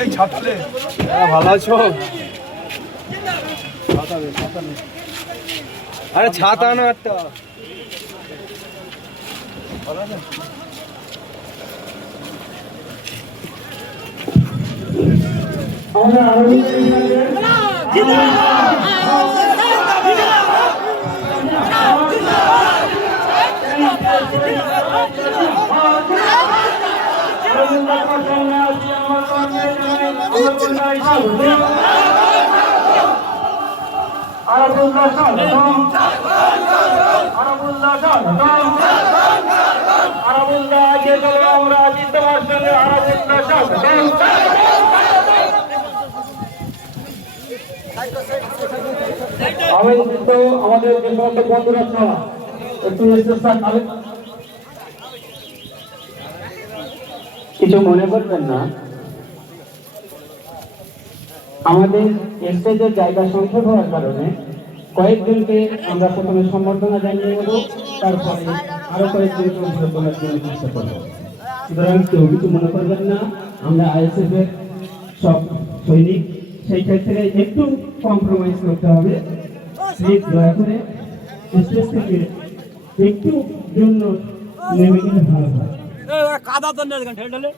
এই ছাতালে ভালো আছো? আরে ছাতা না একটা আমাদের যে সমস্ত বন্ধুরা একটু কিছু মনে করবেন না। আমাদের স্টেজের জায়গা সংকট হওয়ার কারণে কয়েকজনকে আমরা প্রথমে সম্বর্ধনা জানিয়ে নেব, তারপরে আরো কয়েকজনকে তোলার জন্য চেষ্টা করবো। সুতরাং কেউ কিছু মনে করবেন না, আমরা আইএসএফ এর সব সৈনিক, সেই ক্ষেত্রে একটু কম্প্রোমাইজ করতে হবে। প্লিজ দয়া করে স্টেজ থেকে একটু জন্য নেমে গেলে ভালো হয়। কাদা তো নেই ঠেলে